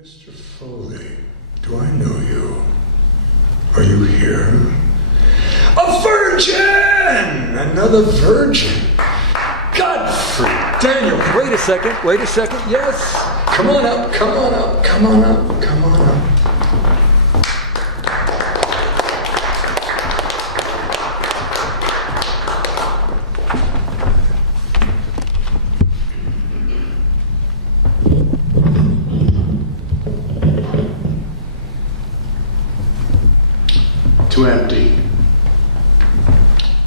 Mr. Foley, do I know you? Are you here? A virgin! Another virgin. Godfrey Daniel. Wait a second, yes. Come on up, come on up, come on up, come on up. Too empty.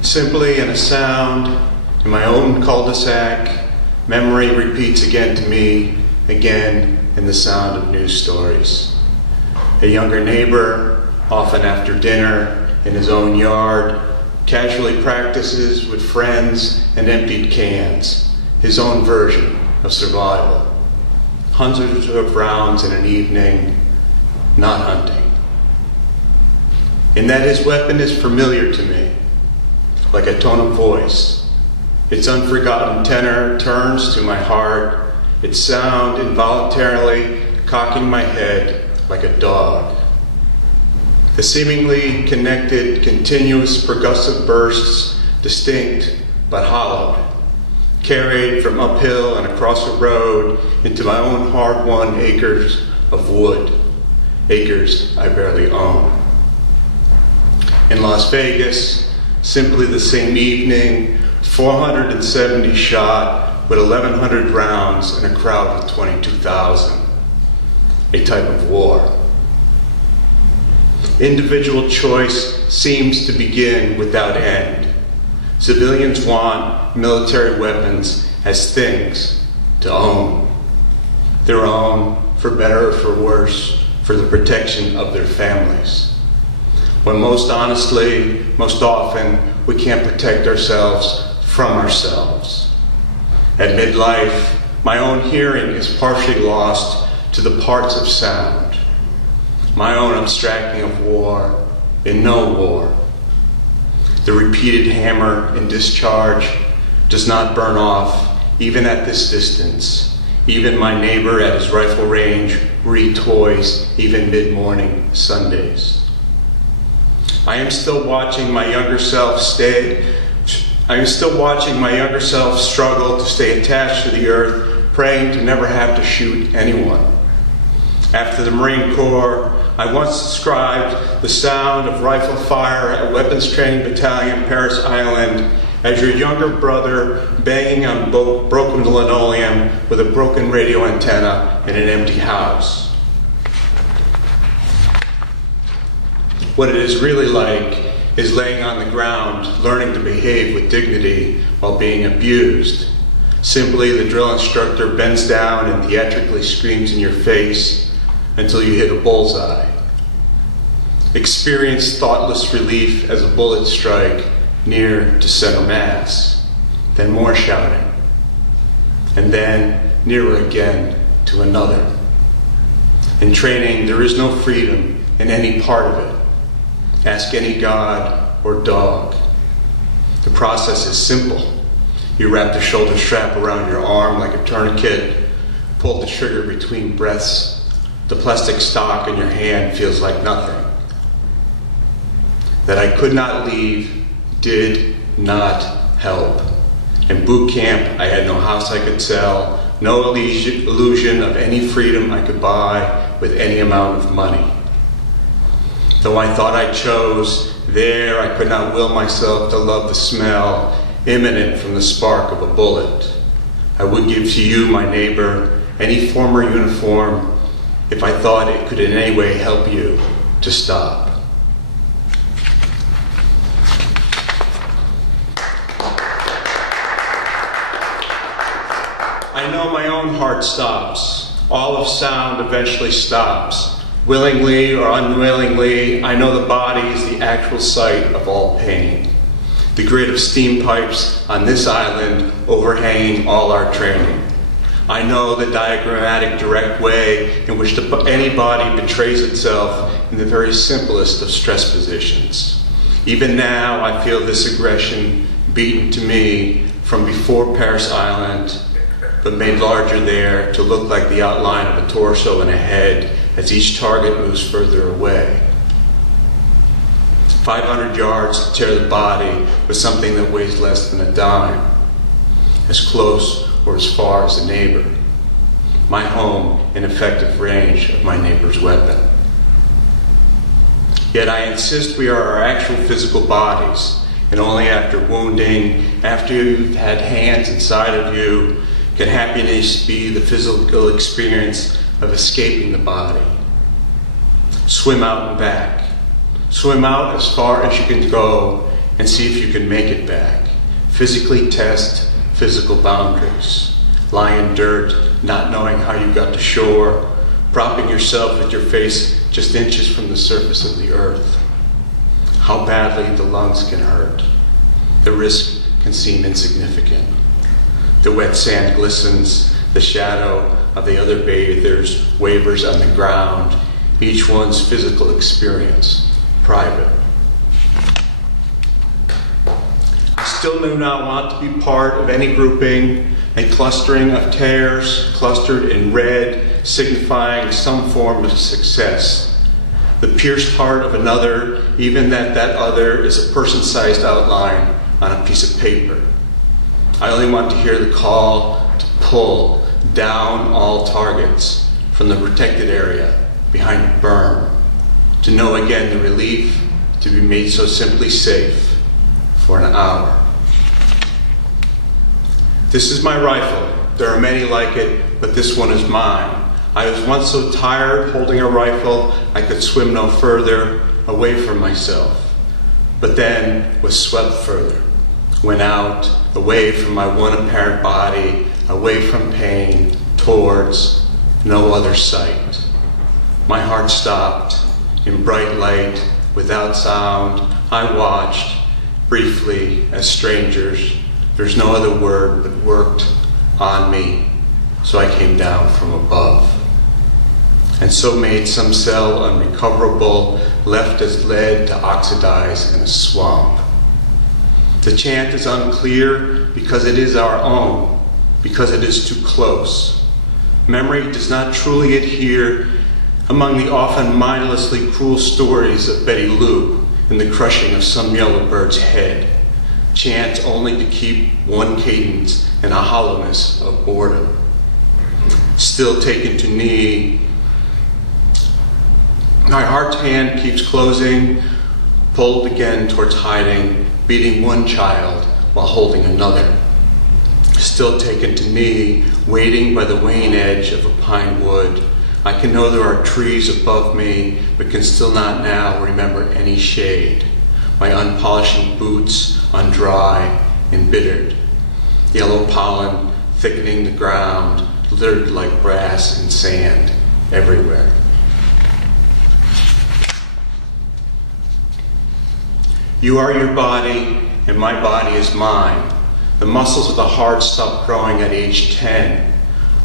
Simply in a sound, in my own cul-de-sac, memory repeats again to me, again in the sound of news stories. A younger neighbor, often after dinner, in his own yard, casually practices with friends and emptied cans, his own version of survival. Hundreds of rounds in an evening, not hunting. And that his weapon is familiar to me, like a tone of voice. Its unforgotten tenor turns to my heart, its sound involuntarily cocking my head like a dog. The seemingly connected, continuous percussive bursts, distinct but hollowed, carried from uphill and across a road into my own hard-won acres of wood, acres I barely own. In Las Vegas, simply the same evening, 470 shot with 1,100 rounds in a crowd of 22,000. A type of war. Individual choice seems to begin without end. Civilians want military weapons as things to own. Their own, for better or for worse, for the protection of their families. When most honestly, most often, we can't protect ourselves from ourselves. At midlife, my own hearing is partially lost to the parts of sound. My own abstracting of war in no war. The repeated hammer and discharge does not burn off, even at this distance. Even my neighbor at his rifle range re-toys even mid-morning Sundays. I am still watching my younger self struggle to stay attached to the earth, praying to never have to shoot anyone. After the Marine Corps, I once described the sound of rifle fire at Weapons Training Battalion, Parris Island, as your younger brother banging on broken linoleum with a broken radio antenna in an empty house. What it is really like is laying on the ground, learning to behave with dignity while being abused. Simply, the drill instructor bends down and theatrically screams in your face until you hit a bullseye. Experience thoughtless relief as a bullet strike near to center mass, then more shouting, and then nearer again to another. In training, there is no freedom in any part of it. Ask any god or dog. The process is simple. You wrap the shoulder strap around your arm like a tourniquet, pull the trigger between breaths. The plastic stock in your hand feels like nothing. That I could not leave did not help. In boot camp, I had no house I could sell, no illusion of any freedom I could buy with any amount of money. Though I thought I chose, there I could not will myself to love the smell imminent from the spark of a bullet. I would give to you, my neighbor, any former uniform if I thought it could in any way help you to stop. I know my own heart stops. All of sound eventually stops. Willingly or unwillingly, I know the body is the actual site of all pain. The grid of steam pipes on this island overhanging all our training. I know the diagrammatic direct way in which any body betrays itself in the very simplest of stress positions. Even now, I feel this aggression beaten to me from before Parris Island, but made larger there to look like the outline of a torso and a head as each target moves further away. 500 yards to tear the body with something that weighs less than a dime, as close or as far as a neighbor. My home in effective range of my neighbor's weapon. Yet I insist we are our actual physical bodies, and only after wounding, after you've had hands inside of you, can happiness be the physical experience of escaping the body. Swim out and back. Swim out as far as you can go and see if you can make it back. Physically test physical boundaries. Lie in dirt, not knowing how you got to shore, propping yourself with your face just inches from the surface of the earth. How badly the lungs can hurt. The risk can seem insignificant. The wet sand glistens, the shadow of the other bathers wavers on the ground, each one's physical experience, private. I still do not want to be part of any grouping, a clustering of tears, clustered in red, signifying some form of success. The pierced heart of another, even that other is a person-sized outline on a piece of paper. I only want to hear the call to pull down all targets from the protected area behind a berm, to know again the relief to be made so simply safe for an hour. This is my rifle. There are many like it, but this one is mine. I was once so tired holding a rifle I could swim no further away from myself, but then was swept further, went out, away from my one apparent body, away from pain, towards no other sight. My heart stopped. In bright light, without sound, I watched, briefly, as strangers. There's no other word but worked on me, so I came down from above. And so made some cell unrecoverable, left as lead to oxidize in a swamp. The chant is unclear because it is our own, because it is too close. Memory does not truly adhere among the often mindlessly cruel stories of Betty Lou in the crushing of some yellow bird's head. Chant only to keep one cadence and a hollowness of boredom. Still taken to knee, my heart's hand keeps closing, pulled again towards hiding, beating one child while holding another. Still taken to knee, waiting by the wane edge of a pine wood. I can know there are trees above me, but can still not now remember any shade. My unpolished boots, undry, embittered. Yellow pollen thickening the ground, littered like brass and sand everywhere. You are your body, and my body is mine. The muscles of the heart stop growing at age 10.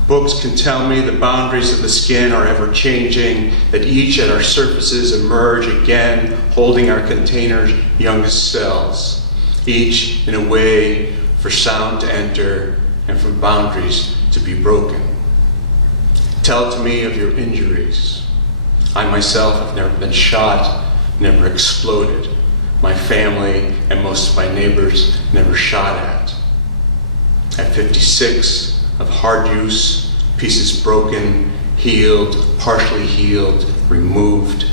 Books can tell me the boundaries of the skin are ever changing, that each at our surfaces emerge again, holding our container's youngest cells, each in a way for sound to enter and for boundaries to be broken. Tell to me of your injuries. I myself have never been shot, never exploded. My family and most of my neighbors never shot at. At 56, of hard use, pieces broken, healed, partially healed, removed,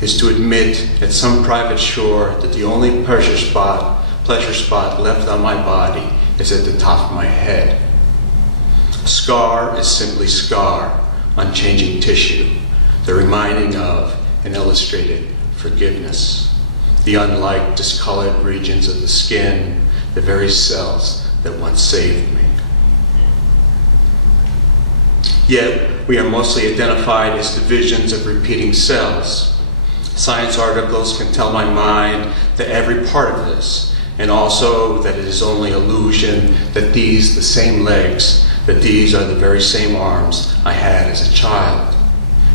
is to admit at some private shore that the only pleasure spot left on my body is at the top of my head. Scar is simply scar, unchanging tissue, the reminding of and illustrated forgiveness, the unlike discolored regions of the skin, the very cells that once saved me. Yet, we are mostly identified as divisions of repeating cells. Science articles can tell my mind that every part of this, and also that it is only illusion, that these, the same legs, that these are the very same arms I had as a child.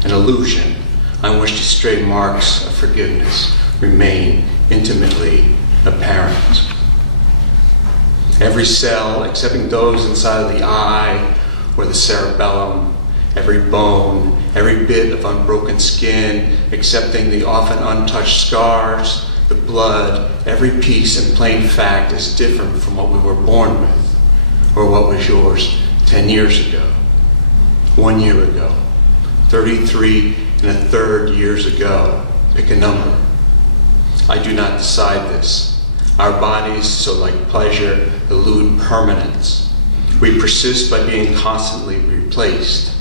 An illusion on which the stray marks of forgiveness remain intimately apparent. Every cell, excepting those inside of the eye, or the cerebellum, every bone, every bit of unbroken skin, accepting the often untouched scars, the blood, every piece in plain fact is different from what we were born with, or what was yours 10 years ago, 1 year ago, 33 and a third years ago. Pick a number. I do not decide this. Our bodies, so like pleasure, elude permanence. We persist by being constantly replaced.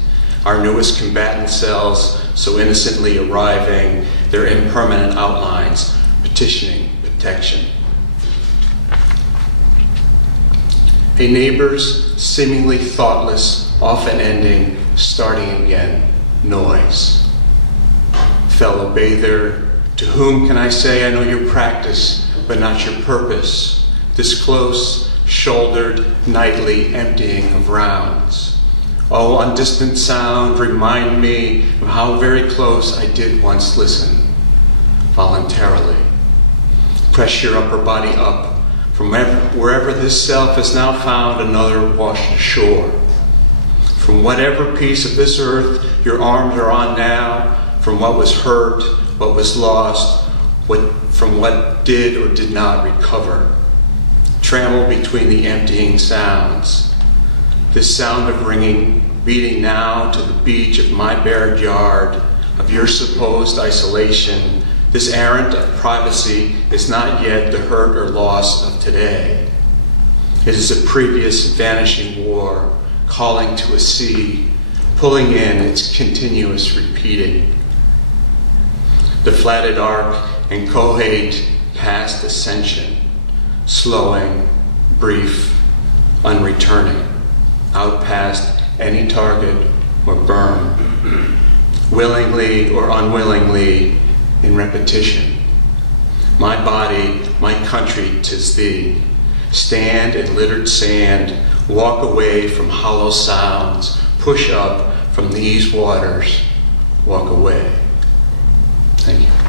Our newest combatant cells, so innocently arriving, their impermanent outlines, petitioning protection. A neighbor's seemingly thoughtless, often ending, starting again, noise. Fellow bather, to whom can I say I know your practice, but not your purpose? This close, shouldered, nightly emptying of rounds. Oh, on distant sound, remind me of how very close I did once listen, voluntarily. Press your upper body up from wherever this self has now found another washed ashore. From whatever piece of this earth your arms are on now, from what was hurt, what was lost, from what did or did not recover. Trammel between the emptying sounds. This sound of ringing, beating now to the beach of my bared yard, of your supposed isolation, this errand of privacy is not yet the hurt or loss of today. It is a previous vanishing war, calling to a sea, pulling in its continuous repeating. The flatted arc and cohate past ascension, slowing, brief, unreturning, out past any target or burn, willingly or unwillingly in repetition. My body, my country, 'tis thee. Stand in littered sand, walk away from hollow sounds, push up from these waters, walk away. Thank you.